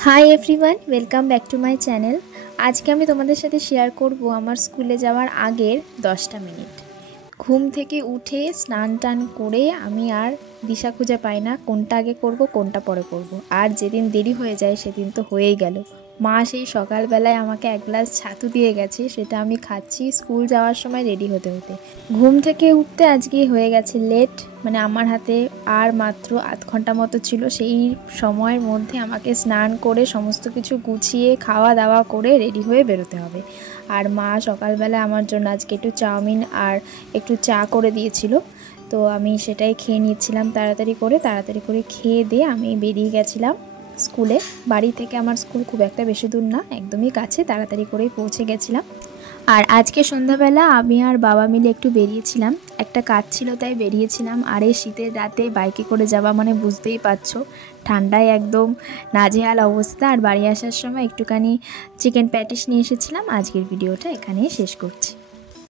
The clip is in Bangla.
High everyone welcome back to my channel. आज के तुम्हारे साथे शेयर करब आमार स्कूले जावार आगेर 10टा मिनिट। घुम थेके उठे स्नान टान करे आमी आर दिशा खुঁজে पाई ना कोनटा आगे करब कोनटा परे करब। आर जेदिन देरी हो जाए सेदिन तो होयेई गेल। मा सेई सकाल बेलाय आमाके एक ग्लास छातु दिए गेছে सेटा आमी खाচ্ছি स्कूल जाওয়ার समय रेडी होते होते। घुम थेके उठते आजके হয়ে গেছে लेट, মানে আমার হাতে আর মাত্র আধ ঘন্টা মতো ছিল। সেই সময়ের মধ্যে আমাকে স্নান করে সমস্ত কিছু গুছিয়ে খাওয়া দাওয়া করে রেডি হয়ে বেরোতে হবে। আর মা সকালবেলা আমার জন্য আজকে একটু চাউমিন আর একটু চা করে দিয়েছিল, তো আমি সেটাই খেয়ে নিচ্ছিলাম। তাড়াতাড়ি করে খেয়ে দিয়ে আমি বেরিয়ে গেছিলাম স্কুলে। বাড়ি থেকে আমার স্কুল খুব একটা বেশি দূর না, একদমই কাছে। তাড়াতাড়ি করেই পৌঁছে গেছিলাম। আর আজকে সন্ধ্যাবেলা আমি আর বাবা মিলে একটু বেরিয়েছিলাম, একটা কাজ ছিল তাই বেরিয়েছিলাম। আর এই শীতের রাতে বাইকে করে যাওয়া মানে বুঝতেই পারছো, ঠান্ডায় একদম নাজেহাল অবস্থা। আর বাড়ি আসার সময় একটুখানি চিকেন প্যাটিস নিয়ে এসেছিলাম। আজকের ভিডিওটা এখানেই শেষ করছি।